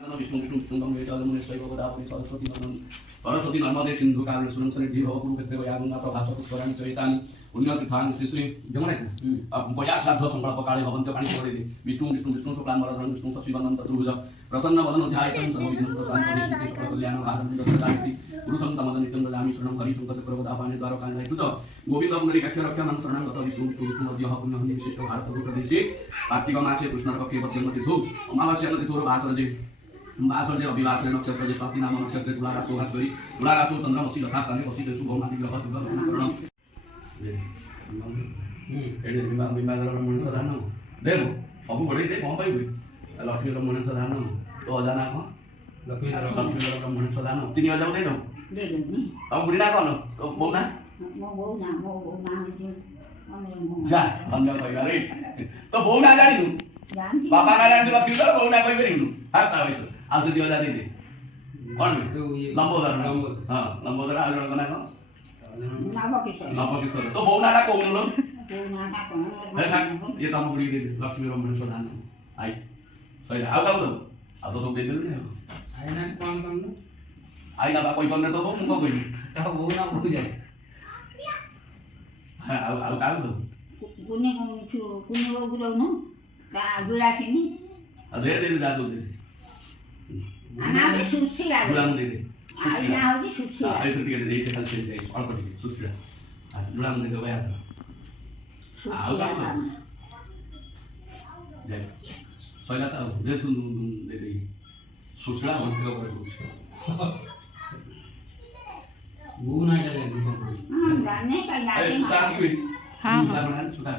विष्णु विष्णु सरस्वती नर्मदे सिंधु काव्य सुनंसनिधि भव कुरुक्षेत्रे वयागंगा प्रभास पुष्कराणि चैतानि पुण्यतीर्थानि श्री श्री जमने पयासाध्व संकल्प काले भवन्त्य पाणि छोड़े दे विष्णु विष्णु विष्णु शुक्लांबरधरं विष्णु शशिवर्णं चतुर्भुज प्रसन्न वदनं ध्यायतं सर्वविघ्न प्रशान्तं सकल कल्याणं आनन्दं पुरुषं तमद नित्यं ददामि शरणं हरि शंकर प्रवदापाने द्वारकाय कृत गोविंद पुनरी कक्ष रक्षानं शरणं गत विष्णु विष्णु विष्णु मध्यः पुण्यः विशिष्ट भारत प्रदेशे कार्तिक मासे कृष्ण पक्षे पद्यमति धू अमावास्या नदी थोर भासरजे भासरजे अभिवासरे नक्षत्र जे स्वाति नाम नक्षत्र तुला राशि भास करी तुला राशि चंद्रमसी यथास्थाने वसिते शुभ माति ग्रह दुर्गणम एडी बिंबादर ब्रह्मण प्रधान देनो सब बड़े दे कोन पाइबे लक्ष्मी ब्रह्मण प्रधान तो अजाना कोन लक्ष्मी ब्रह्मण प्रधान 3000 दे दो अब बुढ़ी ना कोन तो बौ ना जा हम रे तो बौ ना जानी नु बाबा ना जानी लक्ष्मी तो बौ ना कहि परिनु हाता होइतो आ से 2000 दे दे कोन लंबोदर हां लंबोदर आ जण कोना को नवकिशोर तो बौ नाटा कोन लो ये तम बुढ़ी दे लक्ष्मी ब्रह्मण प्रधान आई सही आ गाउ दो आ तो सब दे दे आई ना कोन कोन आई ना कोई कोन तो मुको कोई तो बौ ना बुझ जाए हां आ गाउ दो कुने वो गुरौ न का गुरा किनी दे दे जा दो दे आना भी सुसी आ गुरा दे दे आई ना हो जी सुसी आ आई तो टिके दे के खाली दे और को टिके सुसी आ गुरा दे दे भाई आ गाउ दो दे सही था दे सुन दे दे सुसला मत को वो ना जा दे जाने का याद सुता की हां सुता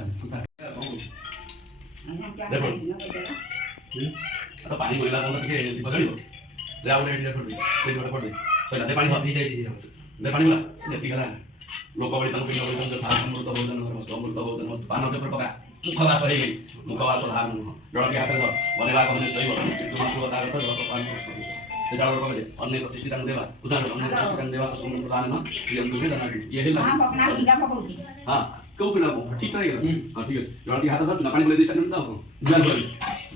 देखो तो पानी बोइला तो के पकड़ियो ले आउ रेडी कर दे से जोड़ कर दे तो दे पानी हथी जाई दे पानी बोला नेती करा लोक बड़ी तंग पिलो बड़ी तंग भाग अमृत भोजन कर अमृत भोजन पान के पर पका मुखवा सही गई मुखवा तो हार डर के हाथ दो बनेगा को नहीं सही तुम को बता तो पान ते जाओ को दे अन्य प्रतिष्ठित देवा उदाहरण अन्य प्रतिष्ठित देवा सुन प्रदान न प्रियंतु में दना ये है हां अपना पिला पकोगी हां क्यों पिला को ठीक है हां ठीक है डर के हाथ दो ना पानी बोले दे सकते हो जल बोल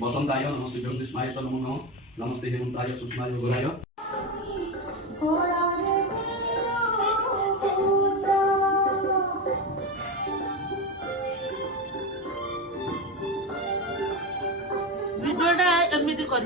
बसंताय नमस्ते ज्योतिष्माय नमो नमस्ते हेमंताय सुष्माय गोराय वीडियोटा एमती कर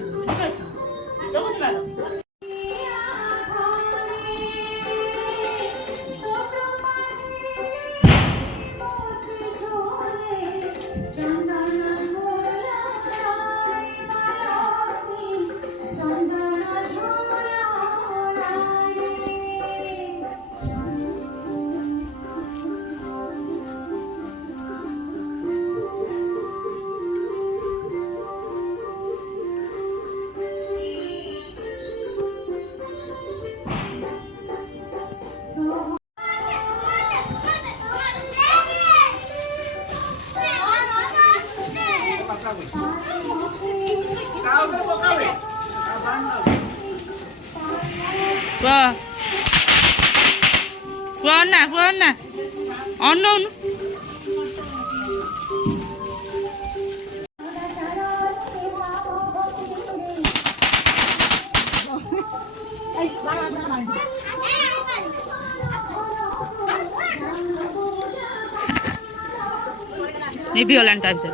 ना अनौन ये भी वाला टाइप है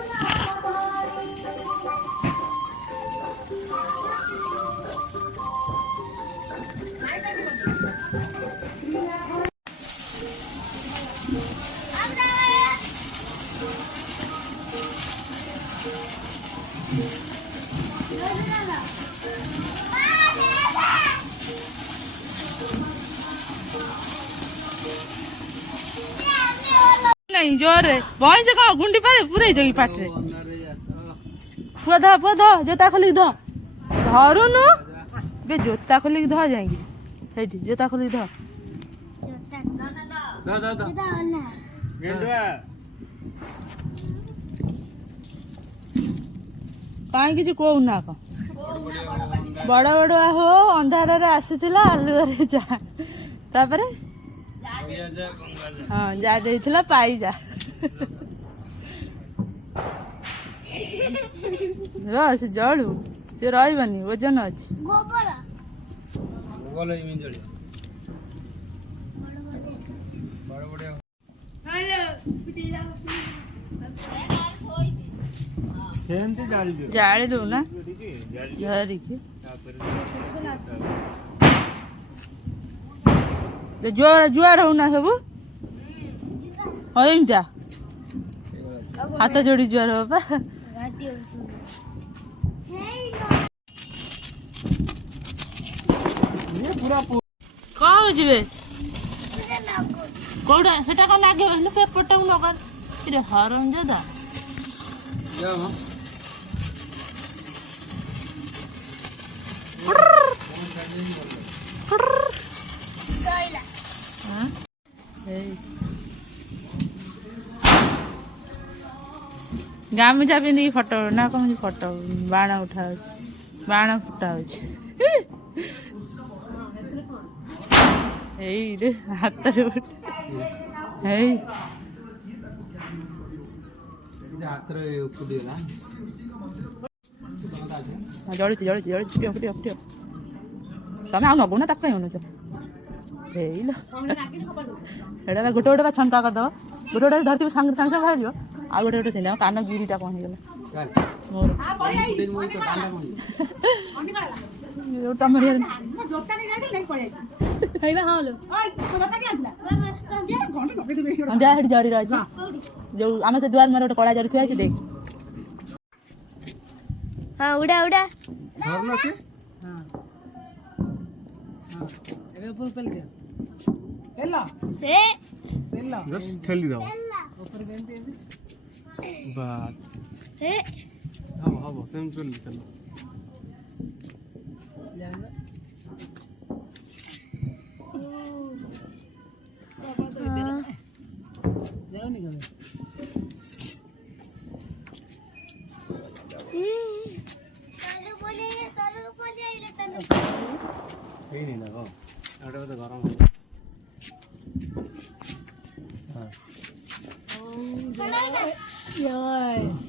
नहीं जोर भैंस कहाँ गुंडी पारे पूरे जगी पाटे पूरा ध जोता खोलिक ध धरुनु बे जोता खोलिक ध जाएंगी सही जोता खोलिक ध कहीं किसी कहूना कौन बड़ बड़ हो अंधार आसीला आलुरे जा तापरे हाँ जा देइथिला पाई जा रो से जड़ू ସେ ରହିବନି ଓଜନ ଅଛି। ଜାଳି ଦଉ ନା ଧରିକି ଜୁଆର ହଉନା ସବୁ ଏମିତିଆ ହାତ ଯୋଡି ଜୁଆର ହବ ବା। କଣ ହଉଛି ବେ କୋଉଟା ସେଟା କଣ ଲାଗିବ ହେଲେ ପେପରଟାକୁ ନକର ହରମ ଯଦା ଗାମୁଛା ପିନ୍ଧିକି ଫଟୋ ନା କଣ ଫଟୋ ବାଣ ଉଠା ହଉଛି ବାଣ ଫୁଟା ହଉଛି ଏଇ ହାତରେ ହେଇ ଜଳୁଛି ଜଳୁଛି ଜଳୁଛି ପିଅ ପିଅ ପିଅ ତମେ ଆଉ ନବୁ ନା ତାକୁ କାହିଁ ଅନୁଛ ହେଇଲ ସେଇଟା ଗୋଟେ ଗୋଟେ ବା ଛନ୍ତା କରିଦବ ଗୋଟେ ଗୋଟେ ଧରିଥିବ ସାଙ୍ଗେ ସାଙ୍ଗେ ବାହାରିଯିବ ଆଉ ଗୋଟେ ଗୋଟେ ସେମିତି କାନ ଗିରିଟା କଣ ହେଇଗଲା ମୋର ତମର ସେଠି ଜରି ରହିଛି ଯୋଉ ଆମ ସେ ଦୁଆର ମୋର ଗୋଟେ କଳା ଜରି ଥୁଆ ହେଇଛି ଦେଖ ହଁ ଉଡ଼ା ଉଡ଼ା ଠେଲି ଦବ ବାସ୍ ହବ ହବ ସେମିତି ଚଲି ଚାଲ ହେଇନି ନା ଆଉ ଗୋଟେ ବୋଧେ ଗରମ ଜୟ